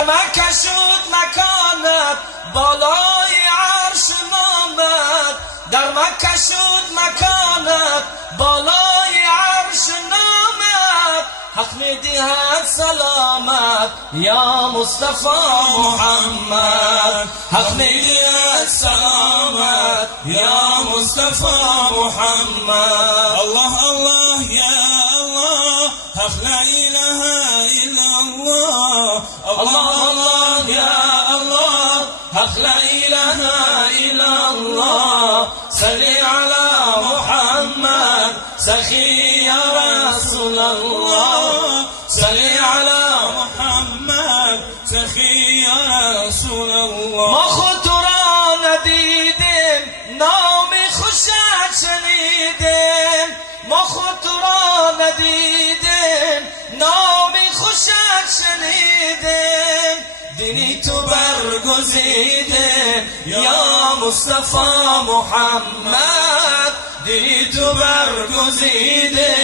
دمکه شد مکانت بالای عرش نامت، در مکه شد مکانت بالای عرش نامت. حق میدهد سلامت یا مصطفی محمد، حق میدهد سلامت یا مصطفی محمد. الله الله یا الله، حق لا اله الا الله. الله الله یا الله، حق لا اله الا الله. صلی علی محمد سخی یا رسول الله، صلی علی محمد سخی یا رسول الله. ما خود تو را ندیدیم، نام خوشت شنیدیم. ما خود تو را ندیدیم، نام خوشت شنیدیم. دینی تو برگزیده یا مصطفی محمد، دینی تو برگزیده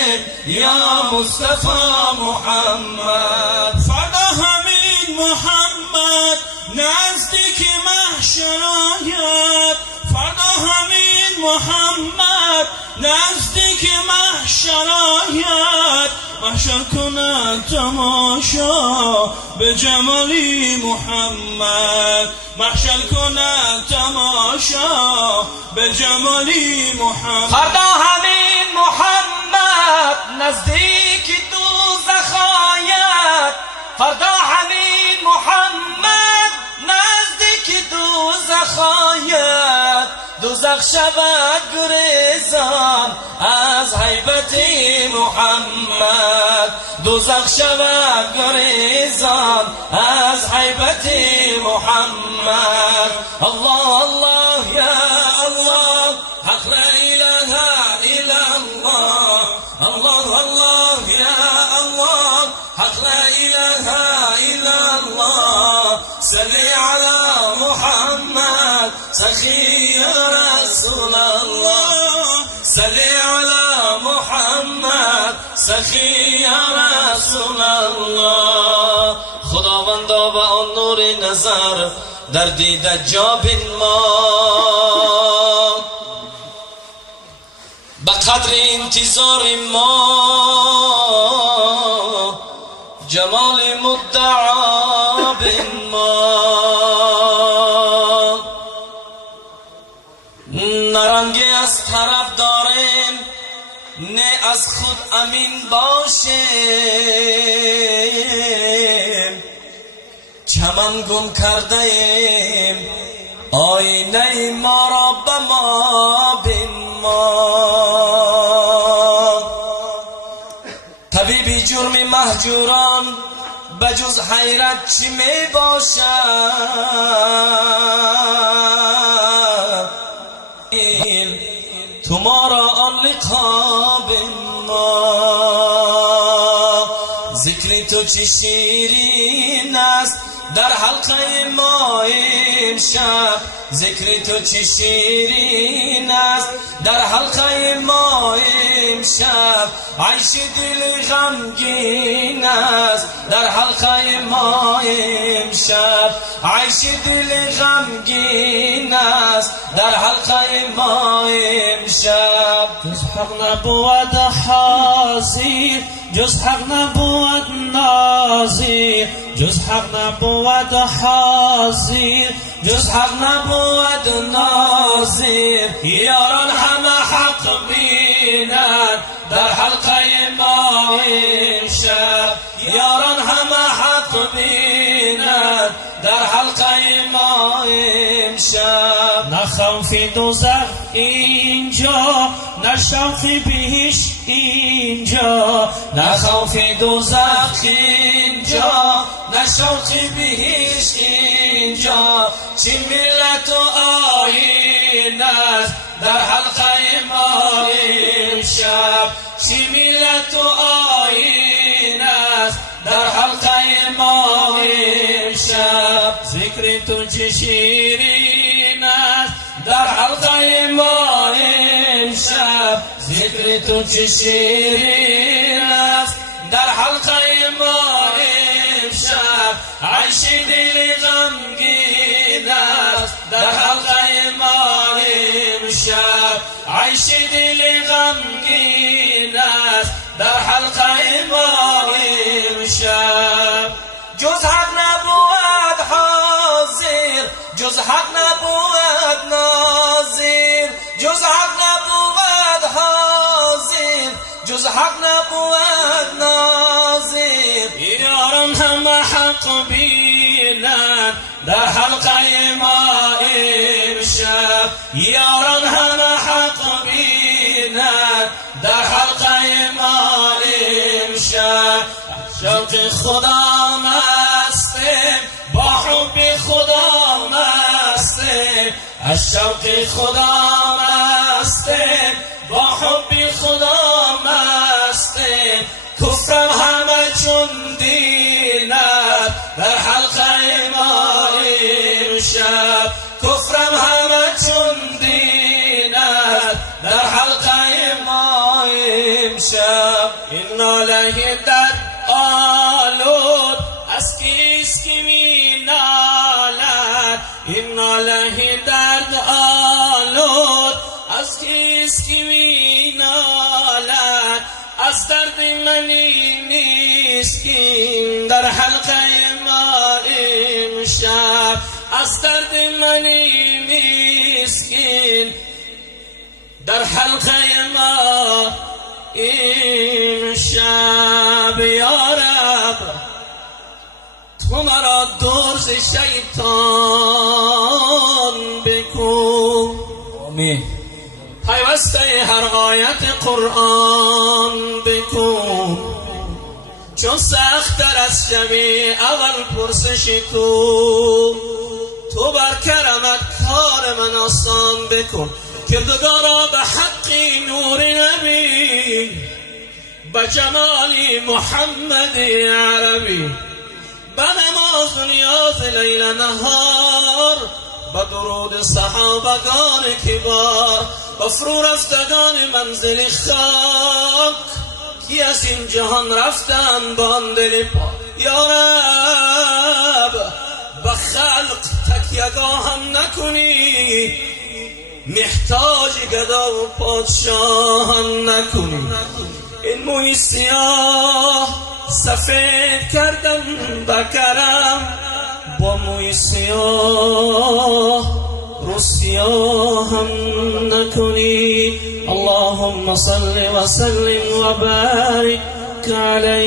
یا مصطفی محمد. فردا همین محمد نزدیک محشر آید، فردا همین محمد نزدیک محشر آید. محشر کند تماشا به جمالی محمد، محشر کند تماشا به جمالی محمد. فردا همین محمد نزدیک دوزخ آید، فردا همین محمد نزدیک دوزخ آید. دوزخ شود گریزان از هیبت محمد، دوزخ شود گریزان از هیبت محمد. الله الله یا الله، حق لا اله الا الله. الله الله یا الله، حق لا اله الا الله. صلی علی محمد سخی یا رسول الله، صلی علی محمد سخی یا رسول الله. خداوندا و آن نور نظر در دیده جا بنما، به قدر انتظار ما جمال مدعا بنما. نرنگی از طرف داریم، نه از خود امین باشیم. چمن گم کرده ایم، آینه ما را به ما بنما. طبیب جرم مهجوران بجز حیرت چی می باشد؟ تو ما را آن لقا بنما. ذکر تو چه شیرین است در حلقه ما امشب، ذکر تو چه شیرین است در حلقه ما امشب. عیش دل غمگین است در حلقه ما امشب، عیش دل غمگین است در حلقه ما امشب. جز حق نبود حاضر، جز حق نبود ناظر، جز حق نبود حاضر، جز حق نبود ناظر. یاران همه حق بینند در حلقه ما امشب، یاران همه حق بینند در حلقه ما امشب. نه خوف دوزخ اینجا، نه شوق بهشت اینجا، نه خوف دوزخ اینجا، نه شوق بهشت اینجا. چه ملت و آیین است در حلقه ما امشب، چه ملت و آیین است در حلقه ما امشب. ذکر تو چه شیرین است در حلقه ما امشب، ذکر تو چه شیرین است در حلقه ما امشب. عیش جز حق نبود ناظر، جز حق نبود حاضر، جز حق نبود ناظر. یاران همه حق بینن در حلقه ما امشب، یاران همه حق بینن در حلقه ما امشب. شوق خدا مستیم، با حب خدا مستیم، از شوق خدا مستیم، با حب خدا مستیم. کفرم همه چون دینت در حلقه ما امشب، کفرم همه چون دینت در حلقه ما امشب. این ناله در آلود از کیست که می نالد، این ناله درد آلود از کیست که می نالد. از درد منی مسکین در حلقه ما امشب، از درد منی مسکین در حلقه ما امشب. یا رب تو مرا دور ز شیطان بکن، آمین. پیوسته هر آیت قرآن بکن. چون سخت‌تر از شب اول پرسش کن، تو بر کرمت کار من آسان بکن. کردگارا به حق نور نبی، به جمال محمد عربی، به نماز و نیاز لیل نهار، به درود صحابگان کبار، به فرو رفتگان منزل خاک کی از این جهان رفتن با دل پاک. یا رب به خلق تکیه‌گاهم نکنی، محتاج گدا و پادشاهم نکنی. این موی سیاه سفید کردم به کرم، با موی سیاه رو سیاهم نکنی. اللهم صل و سلم و بارک علی